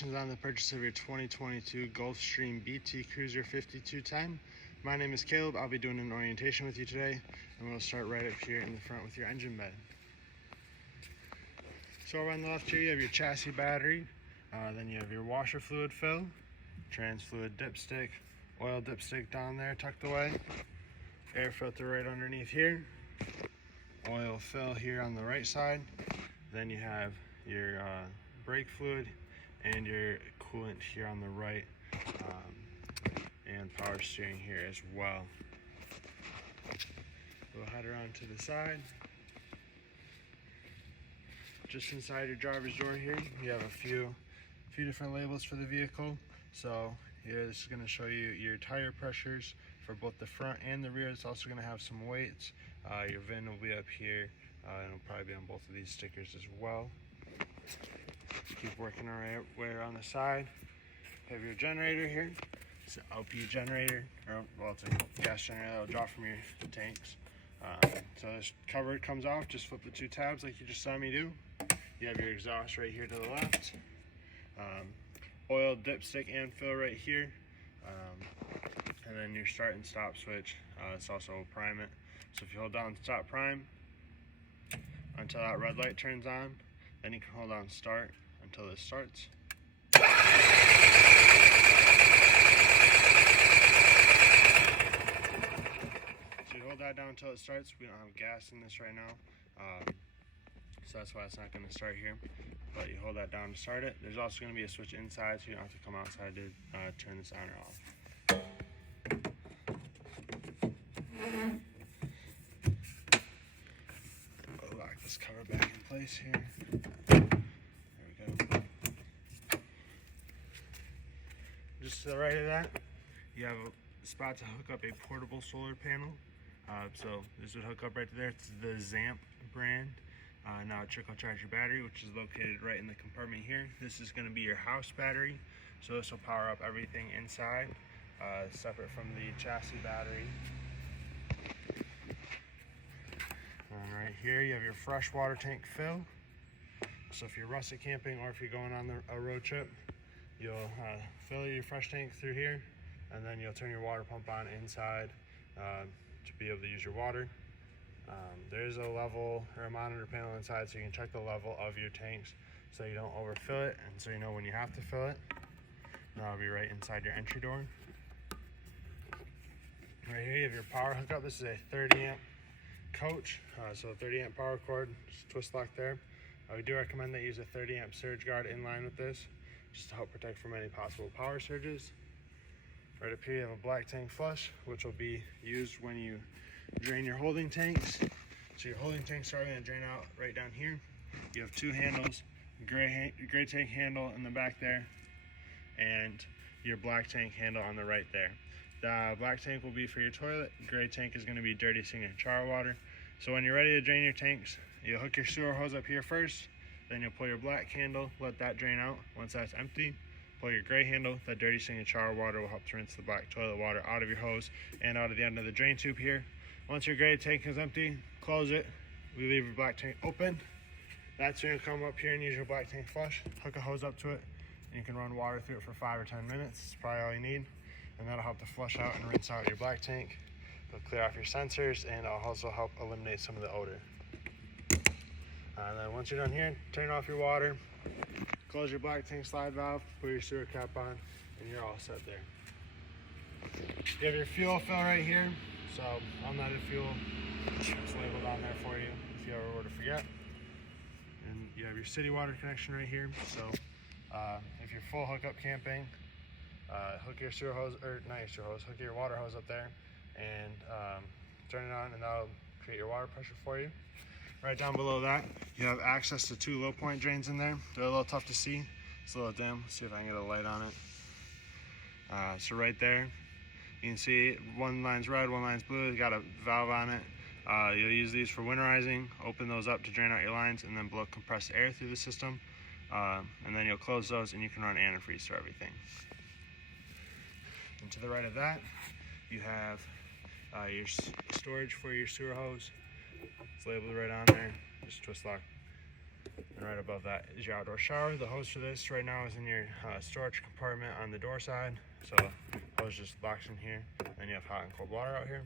On the purchase of your 2022 Gulfstream BT Cruiser 5210. My name is Caleb. I'll be doing an orientation with you today, and we'll start right up here in the front with your engine bay. So over on the left here you have your chassis battery, then you have your washer fluid fill, trans fluid dipstick, oil dipstick down there tucked away, air filter right underneath here, oil fill here on the right side, then you have your brake fluid and your coolant here on the right, and power steering here as well. We'll head around to the side. Just inside your driver's door here, you have a few different labels for the vehicle. So here, this is going to show you your tire pressures for both the front and the rear. It's also going to have some weights. Your VIN will be up here, and it'll probably be on both of these stickers as well. Keep working our way around the side. Have your generator here. It's an LP generator, or well, it's a gas generator that will draw from your tanks. So this cover comes off. Just flip the two tabs like you just saw me do. You have your exhaust right here to the left. Oil dipstick and fill right here, and then your start and stop switch. It's also prime it. So if you hold down stop prime until that red light turns on, then you can hold on start until this starts. So you hold that down until it starts. We don't have gas in this right now, so that's why it's not going to start here. But you hold that down to start it. There's also going to be a switch inside, so you don't have to come outside to turn this on or off. We'll lock this cover back in place here. Just to the right of that, you have a spot to hook up a portable solar panel. So this would hook up right there. It's the ZAMP brand. Now trickle charge your battery, which is located right in the compartment here. This is going to be your house battery, so this will power up everything inside, separate from the chassis battery. And right here you have your freshwater tank fill. So if you're rustic camping or if you're going on a road trip, you'll fill your fresh tank through here, and then you'll turn your water pump on inside to be able to use your water. There's a level or a monitor panel inside, so you can check the level of your tanks so you don't overfill it, and so you know when you have to fill it. That'll be right inside your entry door. Right here you have your power hookup. This is a 30 amp coach, so 30 amp power cord, just twist lock there. We do recommend that you use a 30 amp surge guard in line with this, just to help protect from any possible power surges. Right up here you have a black tank flush, which will be used when you drain your holding tanks. So your holding tanks are going to drain out right down here. You have two handles, gray tank handle in the back there, and your black tank handle on the right there. The black tank will be for your toilet. Gray tank is going to be dirty sink and shower water. So when you're ready to drain your tanks, you'll hook your sewer hose up here first, then you'll pull your black handle, let that drain out. Once that's empty, pull your gray handle. That dirty sink and shower water will help to rinse the black toilet water out of your hose and out of the end of the drain tube here. Once your gray tank is empty, close it. We leave your black tank open. That's when you come up here and use your black tank flush, hook a hose up to it, and you can run water through it for 5 or 10 minutes. It's probably all you need. And that'll help to flush out and rinse out your black tank. It'll clear off your sensors, and it'll also help eliminate some of the odor. And then once you're done here, turn off your water, close your black tank slide valve, put your sewer cap on, and you're all set there. You have your fuel fill right here. So unleaded fuel, it's labeled on there for you if you ever were to forget. And you have your city water connection right here. So if you're full hookup camping, hook your sewer hose, or not your sewer hose, hook your water hose up there and turn it on, and that'll create your water pressure for you. Right down below that, you have access to 2 low point drains in there. They're a little tough to see. It's a little dim. Let's see if I can get a light on it. So right there, you can see one line's red, one line's blue. It's got a valve on it. You'll use these for winterizing. Open those up to drain out your lines and then blow compressed air through the system. And then you'll close those and you can run antifreeze through everything. And to the right of that, you have your storage for your sewer hose. It's labeled right on there. Just twist lock And right above that is your outdoor shower. The hose for this right now is in your storage compartment on the door side. So the hose just locks in here. Then you have hot and cold water out here.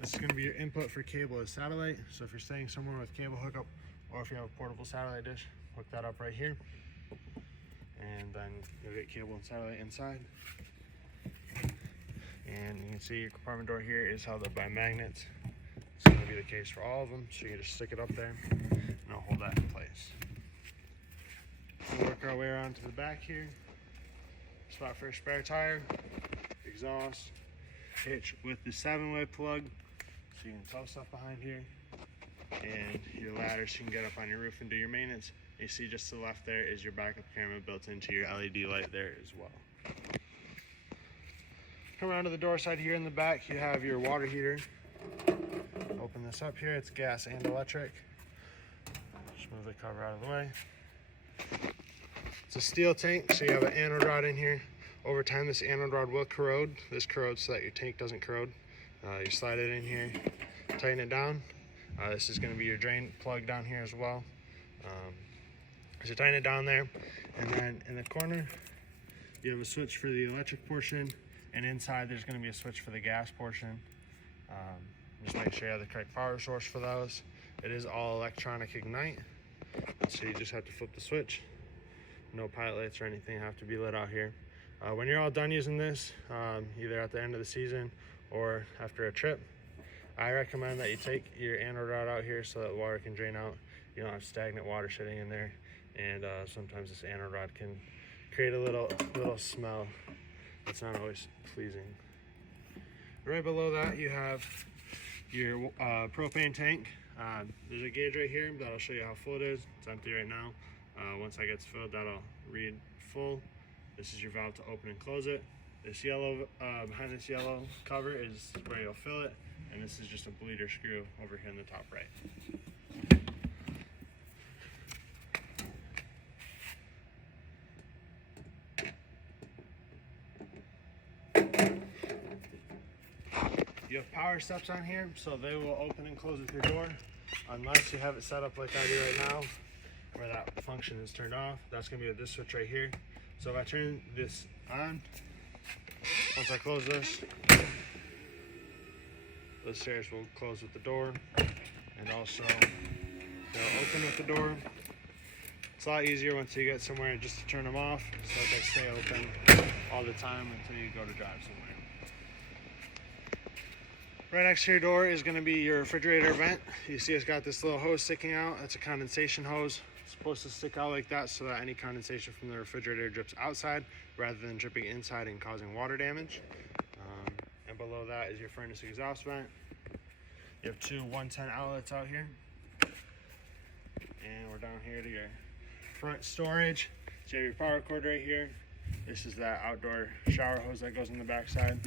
This is going to be your input for cable as satellite. So if you're staying somewhere with cable hookup, or if you have a portable satellite dish, hook that up right here. And then you'll get cable and satellite inside. And you can see your compartment door here is held up by magnets. It's going to be the case for all of them. So you can just stick it up there and it'll hold that in place. We'll work our way around to the back here. Spot for a spare tire, exhaust, hitch with the 7-way plug. So you can tow stuff behind here. And your ladder so you can get up on your roof and do your maintenance. You see just to the left there is your backup camera built into your LED light there as well. Come around to the door side here in the back, you have your water heater. Open this up here, it's gas and electric. Just move the cover out of the way. It's a steel tank, so you have an anode rod in here. Over time this anode rod will corrode. This corrodes so that your tank doesn't corrode. You slide it in here, tighten it down. This is going to be your drain plug down here as well. So tighten it down there, and then in the corner you have a switch for the electric portion, and inside there's going to be a switch for the gas portion. Just make sure you have the correct power source for those. It is all electronic ignite, so you just have to flip the switch. No pilot lights or anything have to be lit out here. When you're all done using this, either at the end of the season or after a trip, I recommend that you take your anode rod out here so that water can drain out. You don't have stagnant water sitting in there, and sometimes this anode rod can create a little smell that's not always pleasing. Right below that you have your propane tank. There's a gauge right here that'll show you how full it is. It's empty right now. Once that gets filled, that'll read full. This is your valve to open and close it. This yellow, behind this yellow cover is where you'll fill it, and this is just a bleeder screw over here in the top right. You have power steps on here, so they will open and close with your door, unless you have it set up like I do right now, where that function is turned off. That's going to be with this switch right here. So if I turn this on, once I close this, the stairs will close with the door, and also they'll open with the door. It's a lot easier once you get somewhere just to turn them off, so they stay open all the time until you go to drive somewhere. Right next to your door is going to be your refrigerator vent. You see it's got this little hose sticking out. That's a condensation hose. It's supposed to stick out like that so that any condensation from the refrigerator drips outside rather than dripping inside and causing water damage. And below that is your furnace exhaust vent. You have two 110 outlets out here. And we're down here to your front storage. So you have your power cord right here. This is that outdoor shower hose that goes in the back side.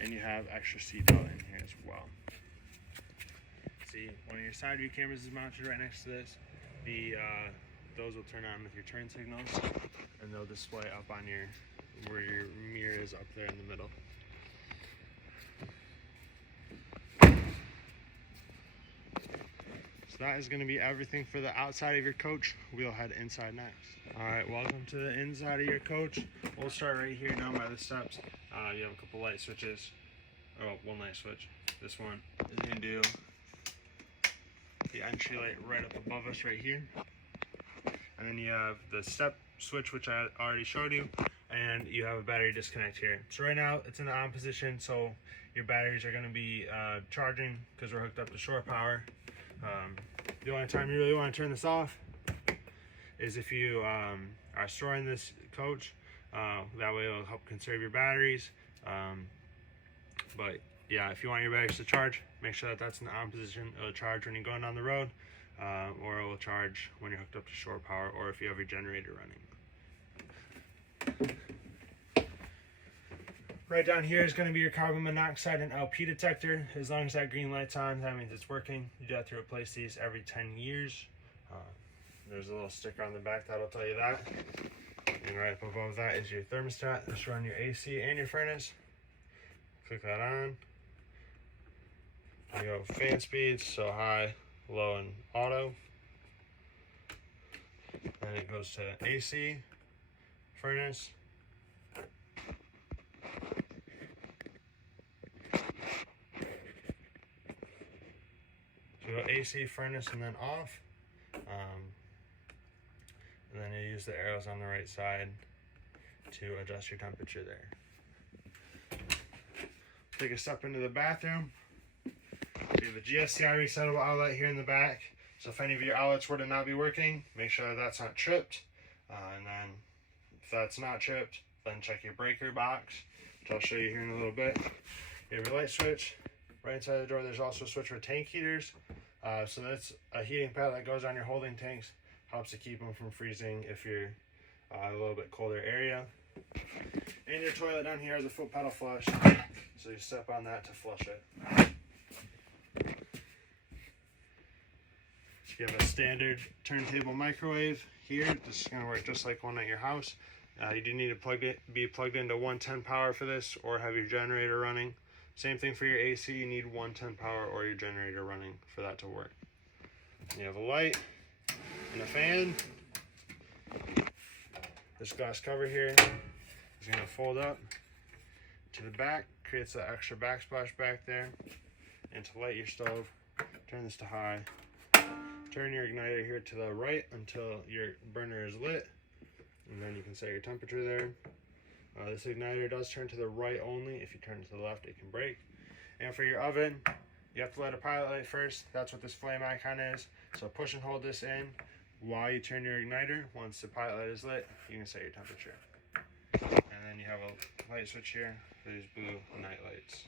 And you have extra seatbelt in here as well. See, one of your side view cameras is mounted right next to this. Those will turn on with your turn signals, and they'll display up on where your mirror is up there in the middle. So that is going to be everything for the outside of your coach. We'll head inside next. Alright, welcome to the inside of your coach. We'll start right here down by the steps. You have a couple light switches. Oh, one light switch. This one is going to do the entry light right up above us right here. And then you have the step switch, which I already showed you, and you have a battery disconnect here. So right now it's in the on position, so your batteries are going to be charging because we're hooked up to shore power. The only time you really want to turn this off is if you are storing this coach. That way it'll help conserve your batteries. But yeah, if you want your batteries to charge, make sure that that's in the on position. It'll charge when you're going down the road, or it will charge when you're hooked up to shore power, or if you have your generator running. Right down here is going to be your carbon monoxide and LP detector. As long as that green light's on, that means it's working. You do have to replace these every 10 years. There's a little sticker on the back that'll tell you that. And right up above that is your thermostat. That's run your AC and your furnace. Click that on. You go fan speeds, so high, low, and auto. Then it goes to AC, furnace, so go AC, furnace, and then off. And then you use the arrows on the right side to adjust your temperature there. Take a step into the bathroom. So you have the GSCI resettable outlet here in the back. So if any of your outlets were to not be working, make sure that that's not tripped. And then if that's not tripped, then check your breaker box, which I'll show you here in a little bit. You have your light switch. Right inside the door, there's also a switch for tank heaters. So that's a heating pad that goes on your holding tanks. Helps to keep them from freezing if you're a little bit colder area. And your toilet down here has a foot pedal flush. So you step on that to flush it. You have a standard turntable microwave here. This is going to work just like one at your house. You do need to be plugged into 110 power for this, or have your generator running. Same thing for your AC, you need 110 power or your generator running for that to work. You have a light and a fan. This glass cover here is going to fold up to the back, creates an extra backsplash back there. And to light your stove, turn this to high. Turn your igniter here to the right until your burner is lit, and then you can set your temperature there. This igniter does turn to the right only. If you turn it to the left, it can break. And for your oven, you have to let a pilot light first. That's what this flame icon is. So push and hold this in while you turn your igniter. Once the pilot light is lit, you can set your temperature. And then you have a light switch here for these blue night lights.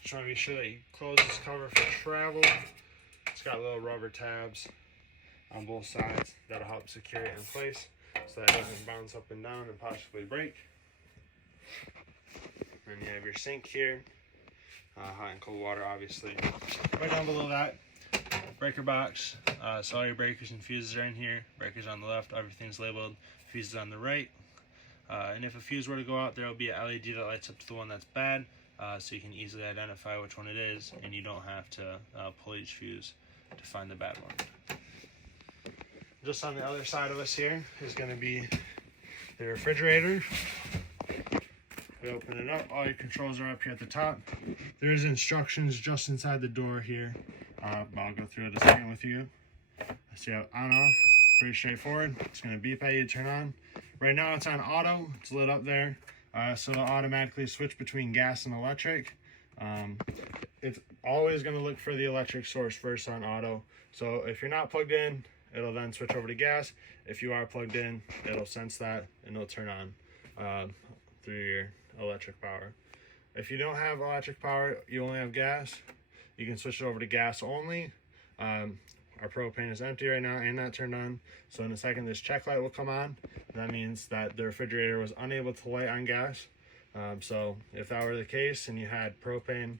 Just want to be sure that you close this cover for travel. It's got little rubber tabs on both sides that'll help secure it in place so that it doesn't bounce up and down and possibly break. Then you have your sink here, hot and cold water obviously. Right down below that, breaker box. So all your breakers and fuses are in here. Breakers on the left, everything's labeled. Fuses on the right. And if a fuse were to go out, there will be an LED that lights up to the one that's bad, so you can easily identify which one it is, and you don't have to pull each fuse to find the bad one. Just on the other side of us here is going to be the refrigerator. We open it up, all your controls are up here at the top. There's instructions just inside the door here. I'll go through it a second with you. So you have on off, pretty straightforward. It's going to beep at you to turn on. Right now it's on auto, it's lit up there. So it'll automatically switch between gas and electric. It's always going to look for the electric source first on auto. So if you're not plugged in, it'll then switch over to gas. If you are plugged in, it'll sense that and it'll turn on through your electric power. If you don't have electric power, you only have gas, you can switch it over to gas only. Our propane is empty right now and not turned on. So in a second, this check light will come on. That means that the refrigerator was unable to light on gas. So if that were the case and you had propane,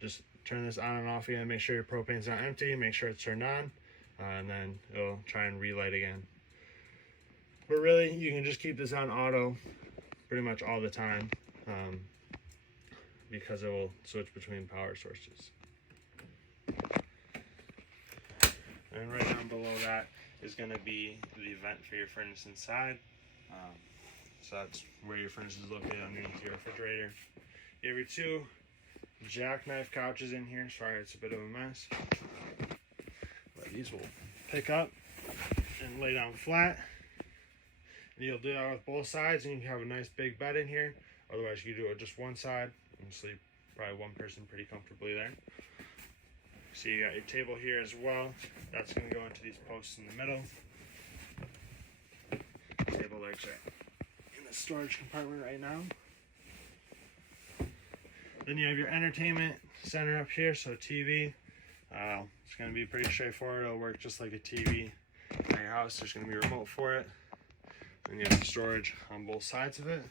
just turn this on and off again. Make sure your propane's not empty. Make sure it's turned on. And then it'll try and relight again. But really, you can just keep this on auto pretty much all the time, because it will switch between power sources. And right down below that is going to be the vent for your furnace inside. So that's where your furnace is located underneath your refrigerator. You have your two jackknife couches in here. Sorry, it's a bit of a mess. But these will pick up and lay down flat. And you'll do that with both sides, and you can have a nice big bed in here. Otherwise, you can do it with just one side and sleep probably one person pretty comfortably there. So you got your table here as well. That's going to go into these posts in the middle. Table legs are in the storage compartment right now. Then you have your entertainment center up here, so TV. It's going to be pretty straightforward. It'll work just like a TV at your house. There's going to be a remote for it. Then you have the storage on both sides of it.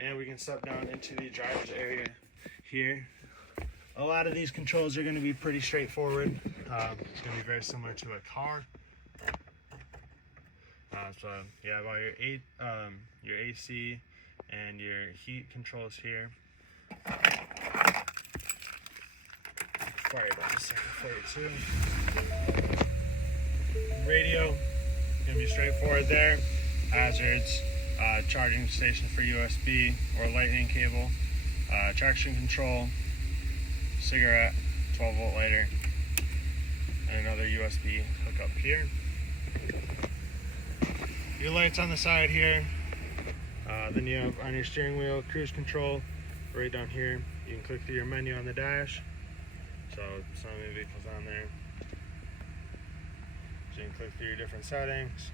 And we can step down into the driver's area here. A lot of these controls are going to be pretty straightforward. It's going to be very similar to a car. So you have all your AC and your heat controls here. Fire down a second for you too. Radio, gonna be straightforward there. Hazards, charging station for USB or lightning cable, traction control, cigarette, 12-volt lighter, and another USB hookup here. Your lights on the side here. Then you have on your steering wheel cruise control right down here. You can click through your menu on the dash. So some of the vehicles on there. So you can click through your different settings.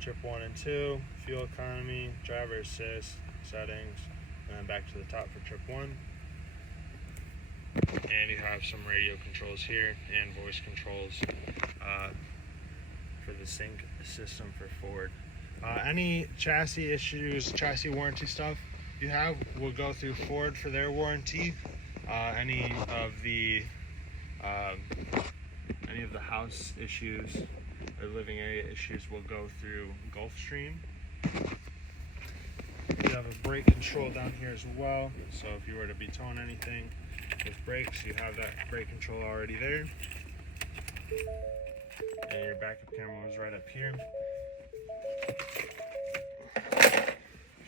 Trip 1 and 2, fuel economy, driver assist, settings, and then back to the top for trip 1. And you have some radio controls here and voice controls for the sync system for Ford. Any chassis issues, chassis warranty stuff you have will go through Ford for their warranty. Any of the house issues or living area issues will go through Gulfstream. You have a brake control down here as well, so if you were to be towing anything with brakes, you have that brake control already there. And your backup camera was right up here.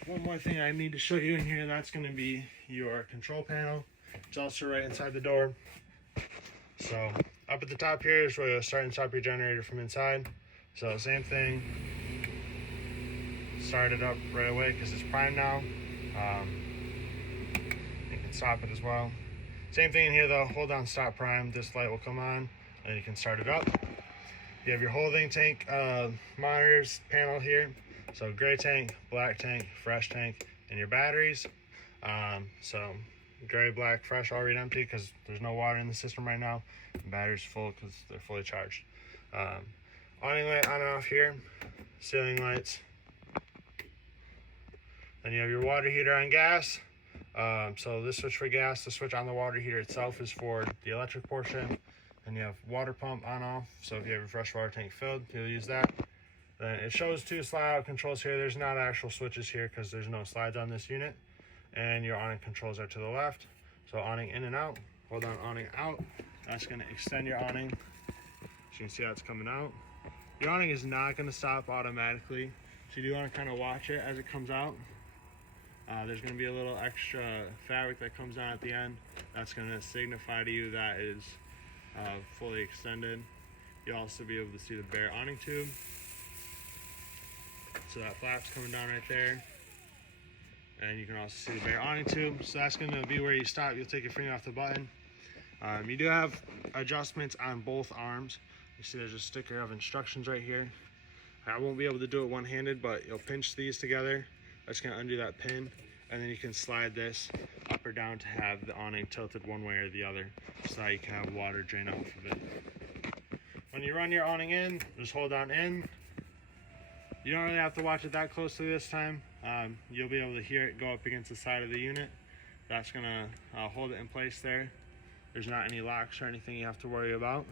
One more thing I need to show you in here, that's going to be your control panel. It's also right inside the door. So up at the top here is where you'll start and stop your generator from inside. So same thing, start it up right away because it's prime now. You can stop it as well. Same thing in here though, hold down stop prime, this light will come on and you can start it up. You have your holding tank monitors panel here. So gray tank, black tank, fresh tank, and your batteries. So gray, black, fresh, already empty because there's no water in the system right now. The battery's full because they're fully charged. Awning light on and off here, ceiling lights. Then you have your water heater on gas. So this switch for gas, the switch on the water heater itself is for the electric portion. And you have water pump on off. So if you have your fresh water tank filled, you'll use that. Then it shows 2 slide out controls here. There's not actual switches here because there's no slides on this unit. And your awning controls are to the left. So awning in and out, hold on awning out. That's gonna extend your awning. So you can see how it's coming out. Your awning is not gonna stop automatically. So you do wanna kinda watch it as it comes out. There's gonna be a little extra fabric that comes on at the end. That's gonna signify to you that is fully extended. You'll also be able to see the bare awning tube. So that flap's coming down right there. And you can also see the bare awning tube. So that's going to be where you stop. You'll take your finger off the button. You do have adjustments on both arms. You see there's a sticker of instructions right here. I won't be able to do it one-handed, but you'll pinch these together. That's going to undo that pin. And then you can slide this up or down to have the awning tilted one way or the other so that you can have water drain off of it. When you run your awning in, just hold on in. You don't really have to watch it that closely this time. You'll be able to hear it go up against the side of the unit. That's gonna hold it in place there. There's not any locks or anything you have to worry about.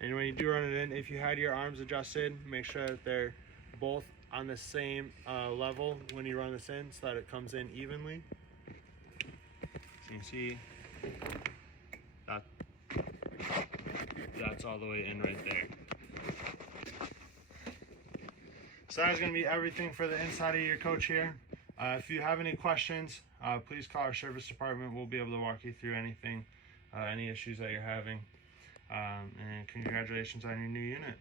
And when you do run it in, if you had your arms adjusted, make sure that they're both on the same level when you run this in so that it comes in evenly. So you can see that that's all the way in right there. So that is going to be everything for the inside of your coach here. If you have any questions, please call our service department. We'll be able to walk you through anything, any issues that you're having. And congratulations on your new unit.